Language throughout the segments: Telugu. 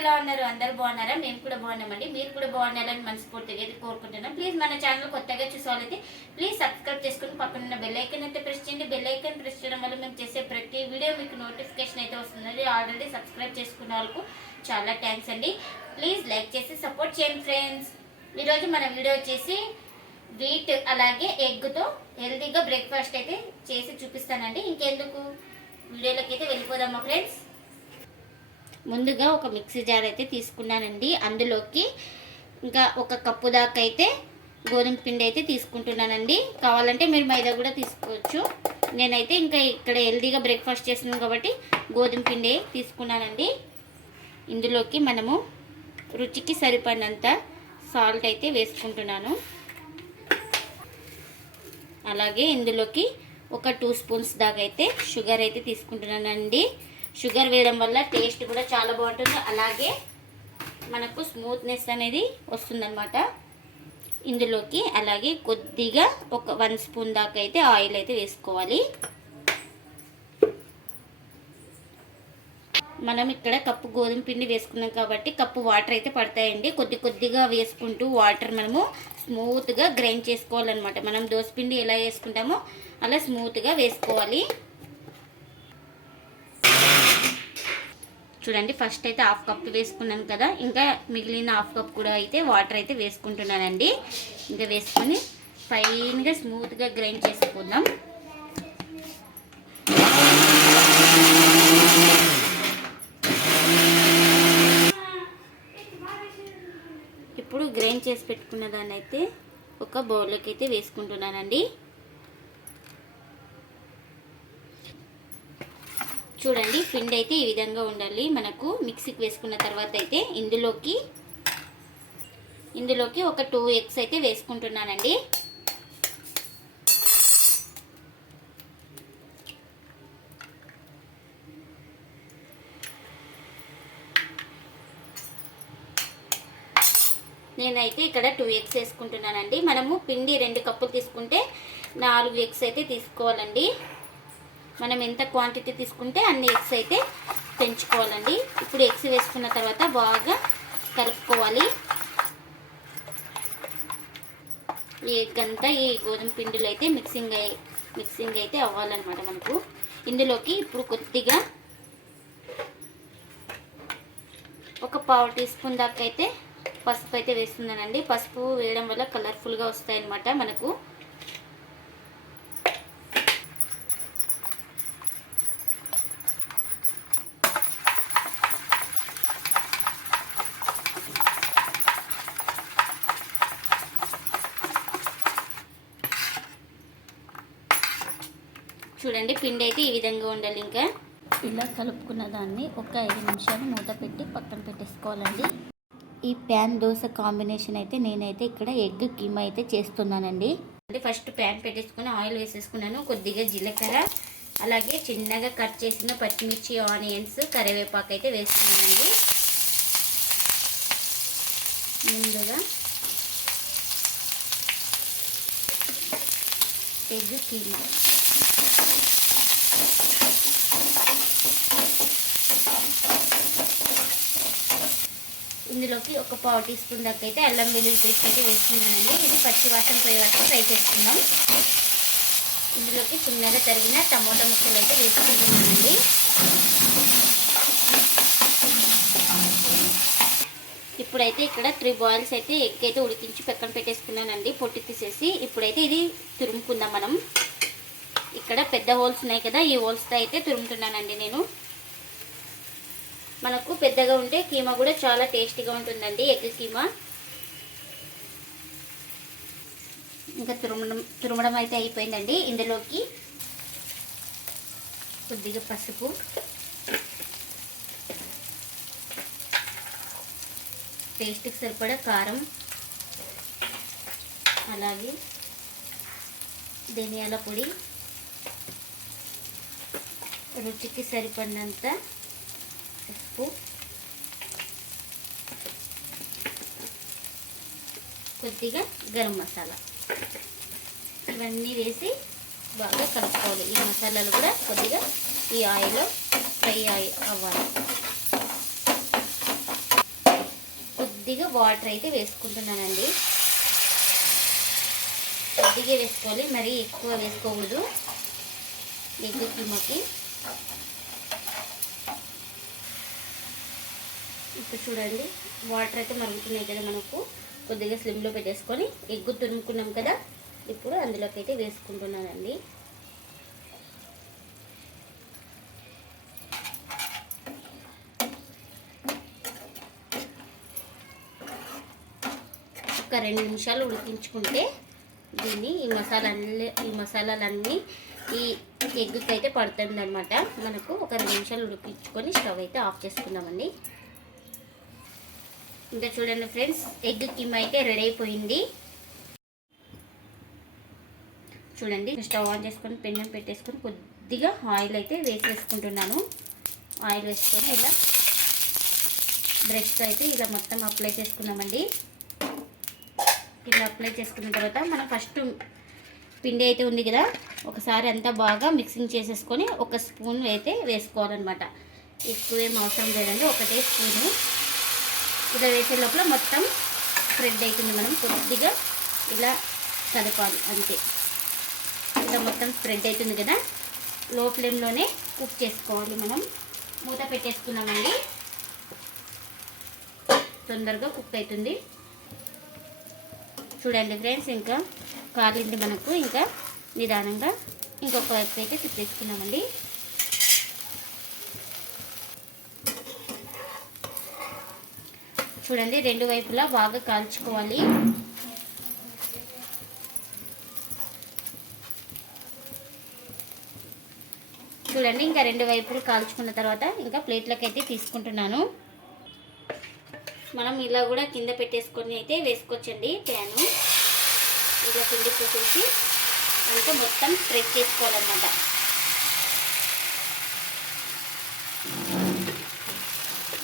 ఎలా ఉన్నారు? అందరు బాగున్నారా? మేము కూడా బాగున్నామండి. మీరు కూడా బాగున్నారని మనస్ఫూర్తిగా అయితే కోరుకుంటున్నాం. ప్లీజ్ మన ఛానల్ కొత్తగా చూసే వాళ్ళైతే ప్లీజ్ సబ్స్క్రైబ్ చేసుకుని పక్కన ఉన్న బెల్ ఐకన్ అయితే ప్రెస్ చేయండి. బెల్ ఐకన్ ప్రెస్ చేయడం వల్ల మేము చేసే ప్రతి వీడియో మీకు నోటిఫికేషన్ అయితే వస్తుంది ఆల్రెడీ సబ్స్క్రైబ్ చేసుకున్న వాళ్ళకు చాలా థ్యాంక్స్ అండి. ప్లీజ్ లైక్ చేసి సపోర్ట్ చేయండి ఫ్రెండ్స్ ఈరోజు మన వీడియో వచ్చేసి వీట్ అలాగే ఎగ్తో హెల్తీగా బ్రేక్ఫాస్ట్ అయితే చేసి చూపిస్తానండి. ఇంకెందుకు? వీడియోలోకి అయితే వెళ్ళిపోదామా ఫ్రెండ్స్ ముందుగా ఒక మిక్సీ జార్ అయితే తీసుకున్నానండి. అందులోకి ఇంకా ఒక కప్పు దాకా అయితే గోధుమ పిండి అయితే తీసుకుంటున్నానండి. కావాలంటే మీరు మైదా కూడా తీసుకోవచ్చు. నేనైతే ఇంకా ఇక్కడ హెల్దీగా బ్రేక్ఫాస్ట్ చేస్తున్నాను కాబట్టి గోధుమ పిండి తీసుకున్నానండి. ఇందులోకి మనము రుచికి సరిపడినంత సాల్ట్ అయితే వేసుకుంటున్నాను. అలాగే ఇందులోకి ఒక టూ స్పూన్స్ దాకా అయితే షుగర్ అయితే తీసుకుంటున్నానండి. షుగర్ వేయడం వల్ల టేస్ట్ కూడా చాలా బాగుంటుంది. అలాగే మనకు స్మూత్నెస్ అనేది వస్తుందన్నమాట. ఇందులోకి అలాగే కొద్దిగా ఒక వన్ స్పూన్ దాకా అయితే ఆయిల్ అయితే వేసుకోవాలి. మనం ఇక్కడ కప్పు గోధుమ పిండి వేసుకున్నాం కాబట్టి కప్పు వాటర్ అయితే పడతాయండి. కొద్ది కొద్దిగా వేసుకుంటూ వాటర్ మనము స్మూత్గా గ్రైండ్ చేసుకోవాలన్నమాట. మనం పిండి ఎలా వేసుకుంటామో అలా స్మూత్గా వేసుకోవాలి. చూడండి ఫస్ట్ అయితే హాఫ్ కప్ వేసుకున్నాను కదా ఇంకా మిగిలిన హాఫ్ కప్ కూడా అయితే వాటర్ అయితే వేసుకుంటున్నానండి. ఇంకా వేసుకొని ఫైన్గా స్మూత్గా గ్రైండ్ చేసుకుందాం. ఇప్పుడు గ్రైండ్ చేసి పెట్టుకున్న దాన్ని అయితే ఒక బౌల్లోకి అయితే వేసుకుంటున్నానండి. చూడండి పిండి అయితే ఈ విధంగా ఉండాలి. మనకు మిక్సీకి వేసుకున్న తర్వాత అయితే ఇందులోకి ఇందులోకి ఒక టూ ఎగ్స్ అయితే వేసుకుంటున్నానండి. నేనైతే ఇక్కడ టూ ఎగ్స్ వేసుకుంటున్నానండి. మనము పిండి రెండు కప్పులు తీసుకుంటే నాలుగు ఎగ్స్ అయితే తీసుకోవాలండి. మనం ఎంత క్వాంటిటీ తీసుకుంటే అన్ని ఎగ్స్ అయితే పెంచుకోవాలండి. ఇప్పుడు ఎగ్స్ వేసుకున్న తర్వాత బాగా కలుపుకోవాలి. ఈ ఎగ్ అంతా ఈ గోధుమ పిండిలో అయితే మిక్సింగ్ అయి మిక్సింగ్ అయితే అవ్వాలన్నమాట మనకు. ఇందులోకి ఇప్పుడు కొద్దిగా ఒక పావు టీ స్పూన్ దాకా అయితే పసుపు అయితే వేస్తున్నానండి. పసుపు వేయడం వల్ల కలర్ఫుల్గా వస్తాయన్నమాట మనకు. చూడండి పిండి అయితే ఈ విధంగా ఉండాలి ఇంకా. ఇలా కలుపుకున్న దాన్ని ఒక ఐదు నిమిషాలు మూత పెట్టి పక్కన పెట్టేసుకోవాలండి. ఈ ప్యాన్ దోశ కాంబినేషన్ అయితే నేనైతే ఇక్కడ ఎగ్ కీమా అయితే చేస్తున్నానండి. అంటే ఫస్ట్ ప్యాన్ పెట్టేసుకుని ఆయిల్ వేసేసుకున్నాను కొద్దిగా జీలకర్ర అలాగే చిన్నగా కట్ చేసిన పచ్చిమిర్చి ఆనియన్స్ కరివేపాకు అయితే వేసుకున్నానండి ముందుగా ఎగ్ కీమా ఇందులోకి ఒక పావు టీ స్పూన్ దాకా అయితే అల్లం వెల్లుల్లి పేస్ట్ అయితే వేసుకున్నానండి. ఇది పచ్చి వాసన పోయే వరకు ఫ్రై చేసుకుందాం. ఇందులోకి చిన్నగా తరిగిన టమోటా ముక్కలు అయితే వేసుకుంటున్నానండి. ఇప్పుడైతే ఇక్కడ త్రీ బాయిల్స్ అయితే ఎగ్ అయితే ఉడికించి పక్కన పెట్టేసుకున్నానండి. పొట్టి తీసేసి ఇప్పుడైతే ఇది తురుముకుందాం మనం. ఇక్కడ పెద్ద హోల్స్ ఉన్నాయి కదా ఈ హోల్స్తో అయితే తురుముతున్నానండి నేను. మనకు పెద్దగా ఉంటే కీమా కూడా చాలా టేస్టీగా ఉంటుందండి ఎగ్ కీమా. ఇంకా తురుమడం తురుమడం అయితే అయిపోయిందండి. ఇందులోకి కొద్దిగా పసుపు. టేస్ట్కి సరిపడా కారం అలాగే ధనియాల పొడి రుచికి సరిపడినంత ఉప్పు కొద్దిగా గరం మసాలా. ఇవన్నీ వేసి బాగా కలుపుకోవాలి. ఈ మసాలాలు కూడా కొద్దిగా ఈ ఆయిల్లో ఫ్రై అవ్వాలి. కొద్దిగా వాటర్ అయితే వేసుకుంటున్నానండి. కొద్దిగా వేసుకోవాలి మరీ ఎక్కువ వేసుకోకూడదు. ఎగ్ కిమ్మకి. ఇప్పుడు చూడండి వాటర్ అయితే మరుగుతున్నాయి కదా మనకు. కొద్దిగా స్లిమ్లో పెట్టేసుకొని ఎగ్గు తురుముకున్నాం కదా. ఇప్పుడు అందులోకి అయితే వేసుకుంటున్నానండి ఒక రెండు నిమిషాలు ఉడికించుకుంటే దీన్ని ఈ మసాలాలు ఈ మసాలాలన్నీ ఈ ఎగ్గుకి అయితే పడుతుంది అనమాట మనకు ఒక రెండు నిమిషాలు ఉడికించుకొని స్టవ్ అయితే ఆఫ్ చేసుకుందామండి. ఇంకా చూడండి ఫ్రెండ్స్ ఎగ్ కిమ్ అయితే రెడీ అయిపోయింది. చూడండి స్టవ్ ఆన్ చేసుకొని పెన్నం పెట్టేసుకొని కొద్దిగా ఆయిల్ అయితే వేసేసుకుంటున్నాను. ఆయిల్ వేసుకొని ఇలా బ్రష్తో అయితే ఇలా మొత్తం అప్లై చేసుకున్నామండి ఇలా అప్లై చేసుకున్న తర్వాత మనం ఫస్ట్ పిండి అయితే ఉంది కదా ఒకసారి అంతా బాగా మిక్సింగ్ చేసేసుకొని ఒక స్పూన్ అయితే వేసుకోవాలన్నమాట. ఎక్కువ ఏం అవసరం లేదండి ఒకటే స్పూను ఇలా వేసే లోపల మొత్తం స్ప్రెడ్ అవుతుంది మనం కొద్దిగా ఇలా కదపాలి అంతే. ఇలా మొత్తం స్ప్రెడ్ అవుతుంది కదా లో ఫ్లేమ్లోనే కుక్ చేసుకోవాలి మనం. మూత పెట్టేసుకున్నామండి. తొందరగా కుక్ అవుతుంది. చూడండి ఫ్రెండ్స్ ఇంకా కాలింది మనకు ఇంకా నిదానంగా ఇంకొక వైపు అయితే తిప్పేసుకున్నామండి. చూడండి రెండు వైపులా బాగా కాల్చుకోవాలి. చూడండి ఇంకా రెండు వైపులు కాల్చుకున్న తర్వాత ఇంకా ప్లేట్లోకి అయితే తీసుకుంటున్నాను. మనం ఇలా కూడా కింద పెట్టేసుకొని అయితే వేసుకోవచ్చండి ప్యాను. ఇలా కింద పోసేసి అంటే మొత్తం స్ప్రెడ్ చేసుకోవాలన్నమాట.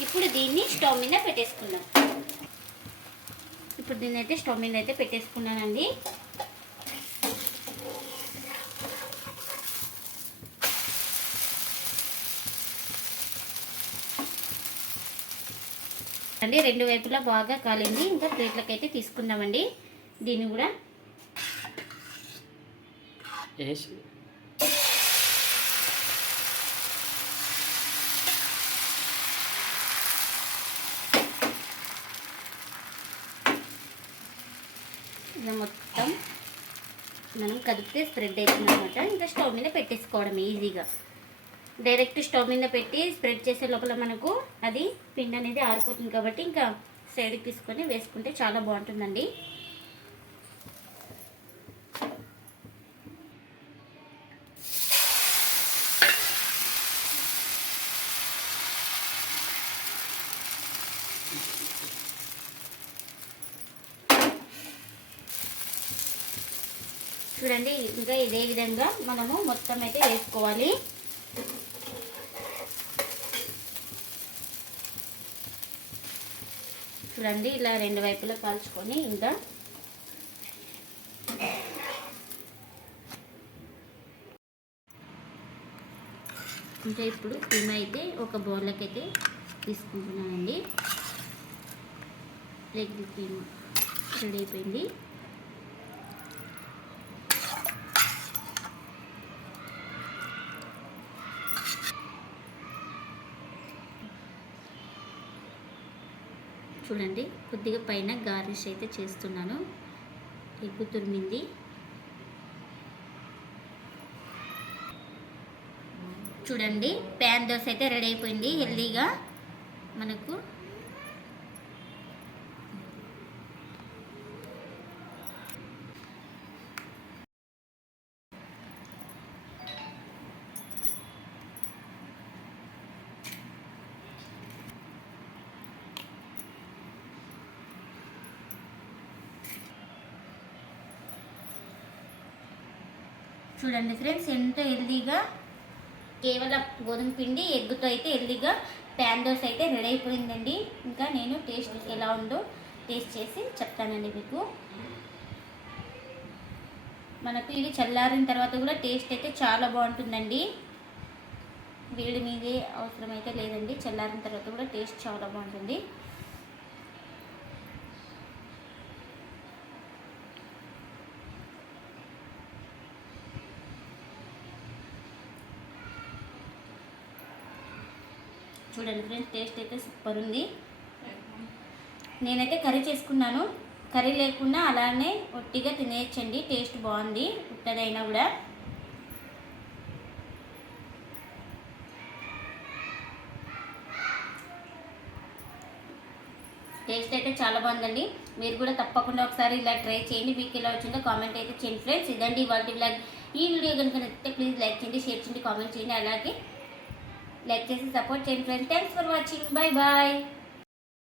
ఇప్పుడు దీన్ని స్టవ్ మీద పెట్టేసుకుందాం. ఇప్పుడు దీన్ని అయితే స్టవ్ మీద అయితే పెట్టేసుకున్నానండి. అండి రెండు వైపులా బాగా కాలింది. ఇంకా ప్లేట్లకి అయితే తీసుకుందామండి. దీన్ని కూడా ఇలా మొత్తం మనం కదిపితే స్ప్రెడ్ అవుతుంది అనమాట ఇంకా స్టవ్ మీద పెట్టేసుకోవడం ఈజీగా డైరెక్ట్ స్టవ్ మీద పెట్టి స్ప్రెడ్ చేసే లోపల మనకు అది పిండి అనేది ఆరిపోతుంది కాబట్టి ఇంకా సైడ్కి తీసుకొని వేసుకుంటే చాలా బాగుంటుందండి. చూడండి ఇంకా ఇదే విధంగా మనము మొత్తం అయితే వేసుకోవాలి. చూడండి ఇలా రెండు వైపులా కాల్చుకొని ఇంకా ఇంకా ఇప్పుడు కీమ అయితే ఒక బౌల్లోకి అయితే తీసుకుంటున్నానండి. లెగ్ కీమ రెడీ అయిపోయింది. చూడండి కొద్దిగా పైన గార్నిష్ అయితే చేస్తున్నాను. ఎగ్గు తురిమింది చూడండి ప్యాన్ దోశ అయితే రెడీ అయిపోయింది హెల్దీగా మనకు. చూడండి ఫ్రెండ్స్ ఎంత హెల్దీగా కేవలం గోధుమ పిండి ఎగ్గుతో అయితే హెల్దీగా ప్యాన్ దోశ అయితే రెడీ అయిపోయిందండి. ఇంకా నేను టేస్ట్ ఎలా ఉందో టేస్ట్ చేసి చెప్తానండి మీకు. మనకు ఇది చల్లారిన తర్వాత కూడా టేస్ట్ అయితే చాలా బాగుంటుందండి. వేడి మీదే అవసరం అయితే లేదండి. చల్లారిన తర్వాత కూడా టేస్ట్ చాలా బాగుంటుంది. చూడండి ఫ్రెండ్స్ టేస్ట్ అయితే సూపర్ ఉంది. నేనైతే కర్రీ చేసుకున్నాను. కర్రీ లేకుండా అలానే ఒట్టిగా తినేయచ్చండి టేస్ట్ బాగుంది ఉట్టదైనా కూడా. టేస్ట్ అయితే చాలా బాగుందండి. మీరు కూడా తప్పకుండా ఒకసారి ఇలా ట్రై చేయండి. మీకు ఇలా వచ్చిందో కామెంట్ అయితే చేయండి ఫ్రెండ్స్. ఇదండి ఇవాళ బ్లాగ్ ఈ వీడియో కనుక నచ్చితే ప్లీజ్ లైక్ చేయండి షేర్ చేయండి కామెంట్ చేయండి. అలాగే లైక్ చేసి సపోర్ట్ చేయండి friends thanks for watching bye bye